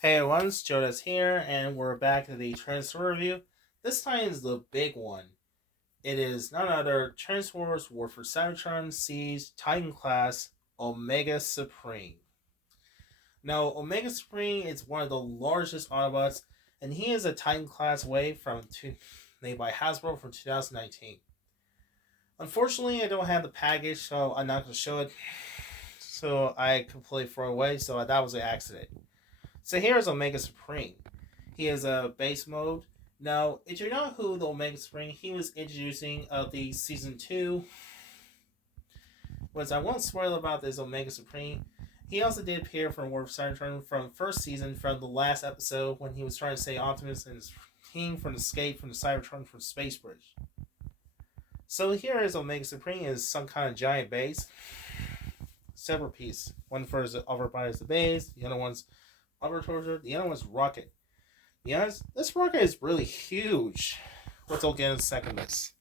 Hey everyone, it's Jodas here, and we're back to the transfer review. This time is the big one. It is none other Transformers War for Cybertron Siege Titan class Omega Supreme. Now, Omega Supreme is one of the largest Autobots, and he is a Titan class made by Hasbro from 2019. Unfortunately, I don't have the package, so I'm not going to show it. So I completely throw it away, so that was an accident. So here's Omega Supreme. He has a base mode. Now, if you know who the Omega Supreme, he was introducing of the season two. Was I won't spoil about this Omega Supreme. He also did appear from War of Cybertron from first season from the last episode when he was trying to save Optimus and his team from escape from the Cybertron from Space Bridge. So here is Omega Supreme is some kind of giant base. Separate piece. One for his upper body is the base, the other one's upper torso, the other one's rocket. Yes, this rocket is really huge. Which we'll get in a second this.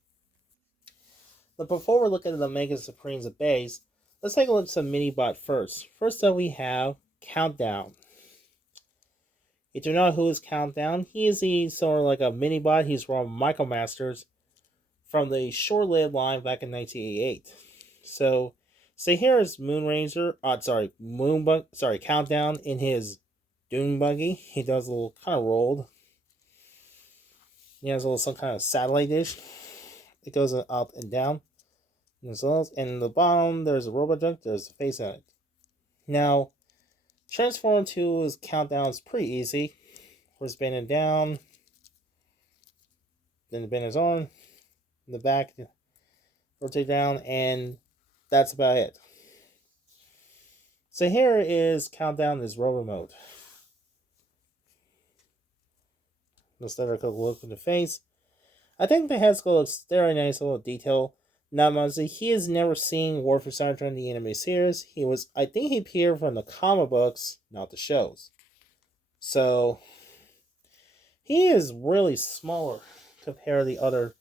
But before we look at the Mega Supremes of base, let's take a look at some mini-bot first. First up we have Countdown. If you know who is Countdown, he is sort of like a mini-bot. He's from Micromasters from the short-lived line back in 1988. So here is Countdown in his Dune buggy. He does a little kind of rolled. He has a little some kind of satellite dish. It goes up and down. And in the bottom, there's a robot junk. There's a face on it. Now, transform to his countdown is pretty easy. First bend it down. Then bend his arm. In the back, rotate down, and that's about it. So here is countdown is robot mode. Let's let her look in the face. I think the head sculpt looks very nice, a little detail. Not much. He has never seen War for Cybertron in the anime series. I think he appeared from the comic books, not the shows. So he is really smaller compared to the other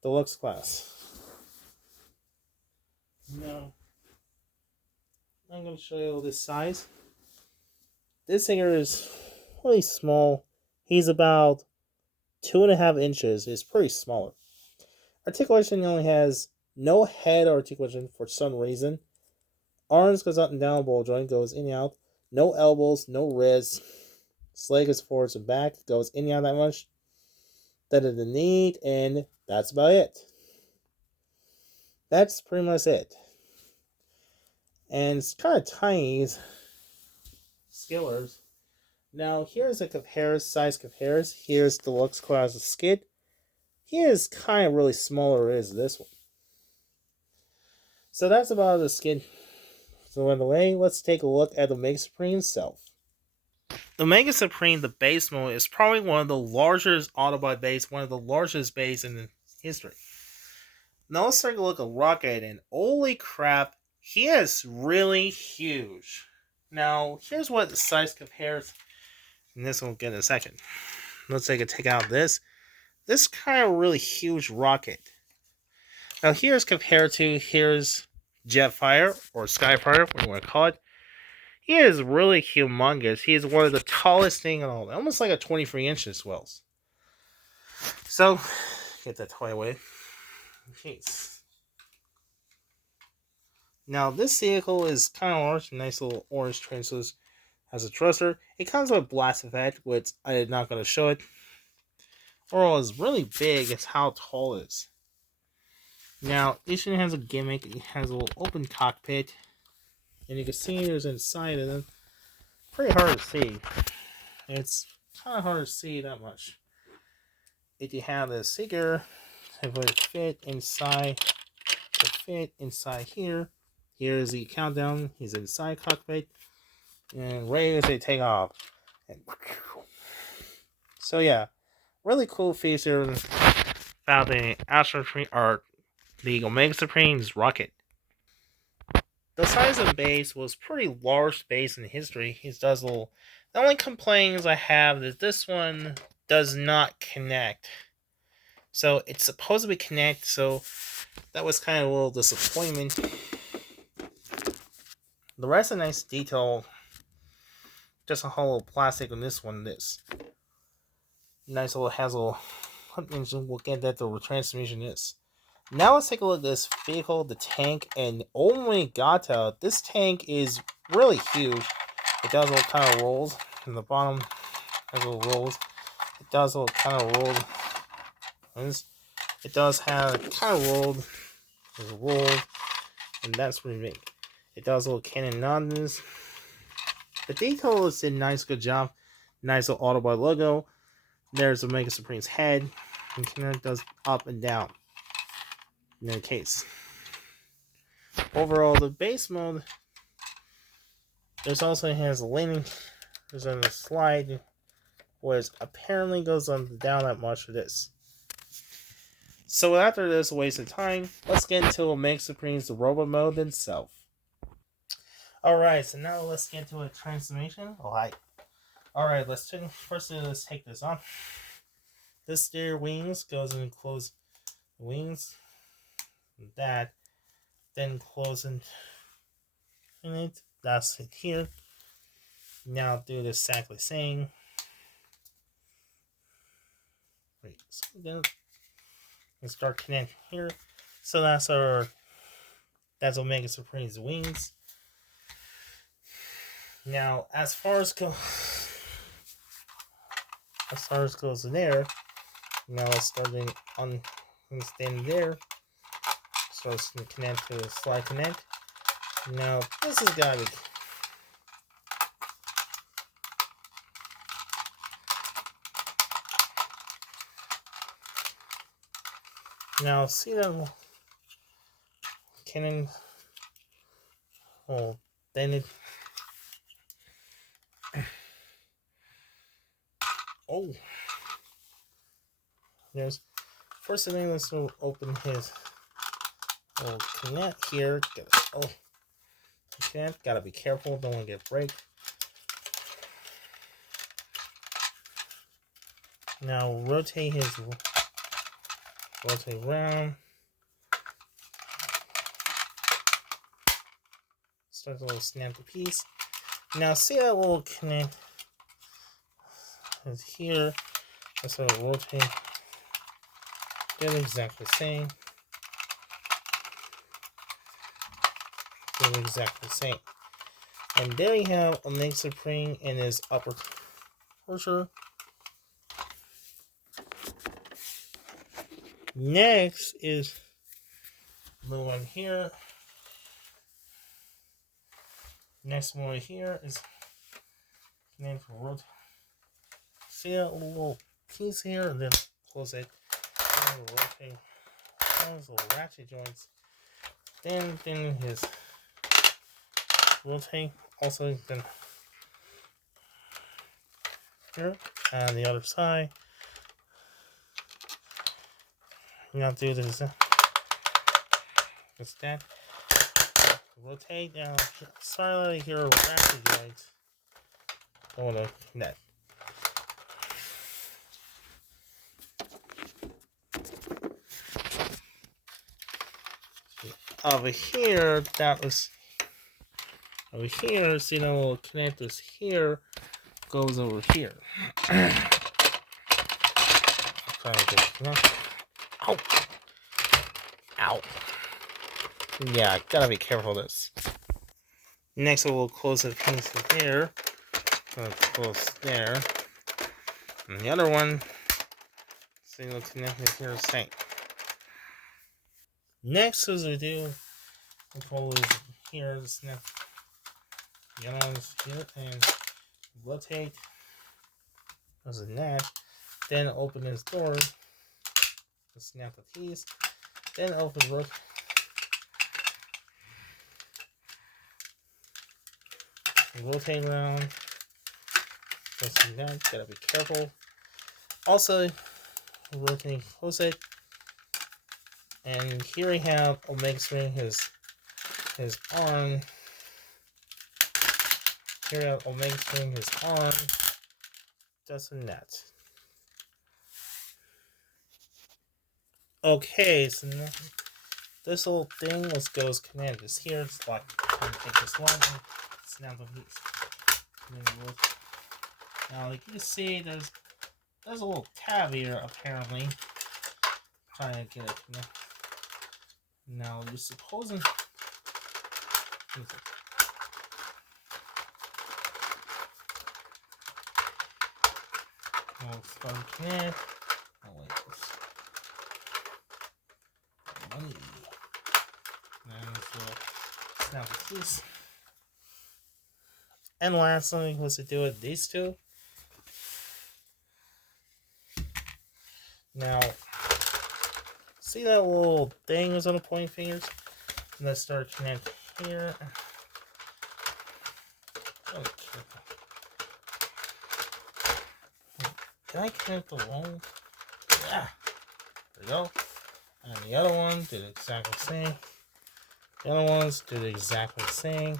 deluxe class. Now, I'm going to show you this size. This figure is really small. He's about 2.5 inches. It's pretty smaller. Articulation only has no head articulation for some reason. Arms goes up and down, ball joint goes in and out. No elbows, no wrists. His leg is forwards and back, goes in and out that much. That is the knee, and that's about it. That's pretty much it. And it's kind of tiny skillers. Now here's a size comparison. Here's Deluxe Class of Skid. He is kind of really smaller as this one. So that's about the Skid. So in the way, let's take a look at the Mega Supreme itself. The Mega Supreme, the base mode, is probably one of the largest Autobot base, one of the largest base in history. Now let's take a look at Rocket, and holy crap, he is really huge. Now, here's what the size compares, and this we'll get in a second. Let's take out this. This kind of really huge rocket. Now here's Jetfire, or Skyfire, what you want to call it. He is really humongous. He is one of the tallest thing in all. Almost like a 23 inches wells. So, get that toy away. Jeez. Now, this vehicle is kind of large. Nice little orange translucent. Has a thruster. It comes with a blast effect, which I'm not going to show it. Overall, it's really big. It's how tall it is. Now, each one has a gimmick. It has a little open cockpit. And you can see there's inside of them. Pretty hard to see. It's kind of hard to see that much. If you have the Seeker, it would fit inside here. Here's the countdown. He's inside cockpit. And right as they take off. And so yeah. Really cool feature about the Astro Supreme or the Omega Supreme's rocket. The size of the base was pretty large base in history. He does a little. The only complaints I have is this one does not connect. So it's supposed to be connect, so that was kind of a little disappointment. The rest of nice detail. just a hollow plastic on this one. This nice little has a little engine. We'll get that the transmission is. Now let's take a look at this vehicle, the tank, and oh my god, this tank is really huge. It does little kind of rolls in the bottom, has little rolls. It does little kind of rolled. It does have kind of rolled. There's a roll, and that's pretty big. It does a little cannon on this. The detail is a nice, good job. Nice little Autobot logo. There's Omega Supreme's head, and it does up and down. In the case. Overall, the base mode. There's also has a landing. There's on the slide, which apparently goes on down that much for this. So after this waste of time, let's get into Omega Supreme's robot mode itself. Alright, so now let's get to a transformation. Alright, let's take this off. This steer wings goes and close the wings. That, then close and it. That's it here. Now do the exactly same. Wait, so then let's start connecting here. So that's Omega Supreme's wings. Now, as far as goes in there, now let's start on stand there. Starts to connect to the slide connect. Now this has got to be. Now see that cannon. Oh, then it. Oh, there's first thing. Let's open his connect here. Connect. Gotta be careful. Don't want to get break. Now rotate around. Start a little snap the piece. Now see that little connect is here. Let's rotate. They're exactly the same. Exactly the same. And there you have Omega Supreme in his upper torso. Next is the one here. Next one here is named for world. See that little piece here, and then close it. And rotate those little ratchet joints. Then his rotate also then here and the other side. Now do this. It's that. Rotate down. Silently here ratchet joints. Oh no, net. Over here, over here, see the little connectors here, goes over here. Ow! Ow! Yeah, gotta be careful of this. Next, we'll close the piece here. Close there. And the other one, see the connectors here, same. Next, as we do, we'll close here, snap. Here and rotate as a net, then open this door, snap the piece, then open rotate around, just that, gotta be careful. Also, rotate, close it, and here we have Omega Supreme, his arm. Here Omega Supreme, his arm, just a net. Okay, so now this little thing, let's go as command is here. It's like, take this one, snap the piece. Now, like you can see, there's a little tab here apparently. Trying to get it. Now you're supposing. Oh, start here. Oh wait, money. And so snap this. And lastly, was to do with these two. Now, see that little thing is on the pointing fingers? And let's start connecting here. Okay. Can I connect the wall? Yeah. There we go. And the other one did exactly the same. The other ones did exactly the same.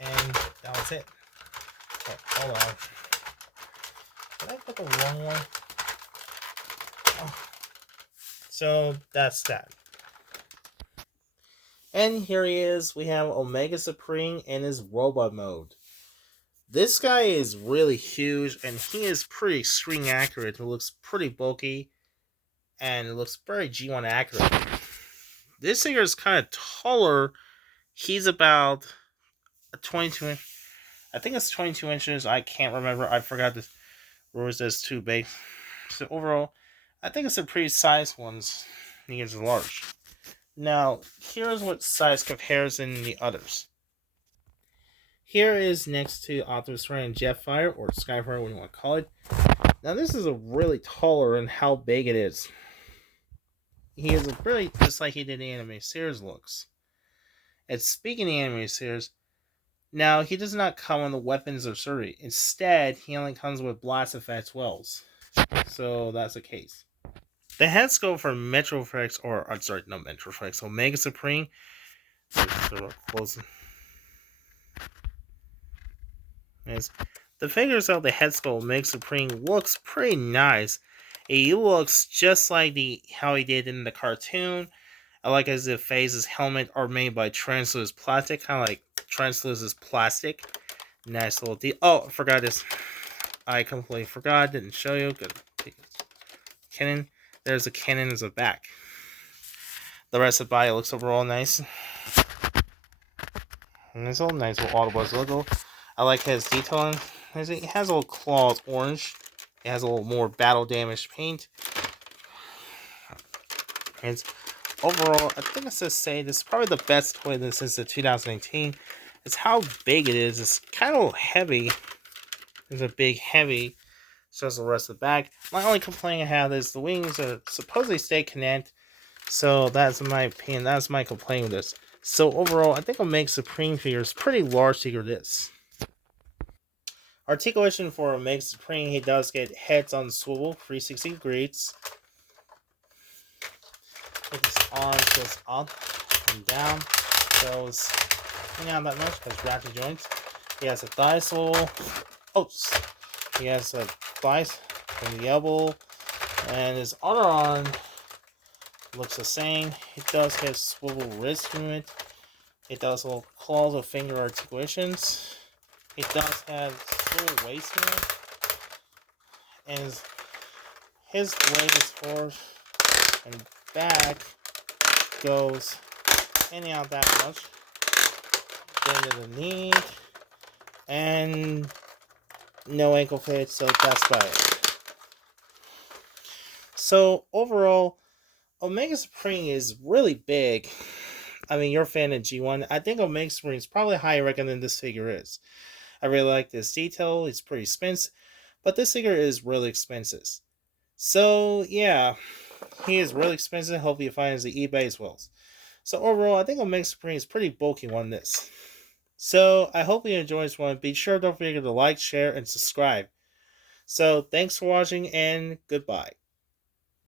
And that was it. Oh, hold on. Did I put the wrong one? Oh. So that's that. And here he is. We have Omega Supreme in his robot mode. This guy is really huge, and he is pretty screen accurate. It looks pretty bulky, and it looks very G1 accurate. This figure is kind of taller. He's about a 22 inch. I think it's 22 inches. I can't remember. I forgot the rules as too big. So overall, I think it's a pretty sized ones. He is large. Now, here's what size compares in the others. Here is next to Optimus Prime and Jetfire, or Skyfire, what you want to call it. Now, this is a really taller and how big it is. He is really just like he did in the anime series looks. And speaking of the anime series, now he does not come with the weapons or surgery. Instead, he only comes with blast effects wells. So that's the case. The heads go for Metro Effects, or I'm sorry, not Metro Effects, Omega Supreme. Close. As the figures of the head sculpt Omega Supreme looks pretty nice. He looks just like how he did in the cartoon. I like as if Phase's helmet are made by translucent plastic, kind of like translucent plastic. Nice little deal. Oh, I forgot this. I completely forgot. Didn't show you. Good. Cannon. There's a cannon as a back. The rest of the body looks overall nice. And it's all nice with Autobots logo. I like his detailing. It has a little claws orange. It has a little more battle damage paint. And overall, I think it's to say this is probably the best toy this is the 2018. It's how big it is. It's kind of heavy. It's a big heavy. So does the rest of the bag. My only complaint I have is the wings are supposedly stay connect. So that's my opinion. That's my complaint with this. So overall, I think Omega Supreme figure is pretty large figure this. Articulation for Omega Supreme, he does get heads on swivel, 360 degrees. His arms goes up and down. Goes not that much because ratchet joints. He has a thigh swivel. Oh, he has a thigh from the elbow, and his other arm looks the same. It does have swivel wrist movement. It does little claws or finger articulations. It does have swivel waist movement, and his leg is forward and back goes in and out that much. Then to the knee, and no ankle fade, so that's about it. So overall, Omega Supreme is really big. I mean, you're a fan of G1. I think Omega Supreme is probably higher ranking than this figure is. I really like this detail. It's pretty expensive, but this figure is really expensive. So yeah, he is really expensive. Hope you find it the eBay as well. So overall, I think Omega Supreme is pretty bulky on this. So I hope you enjoyed this one. Be sure don't forget to like, share, and subscribe. So thanks for watching, and goodbye.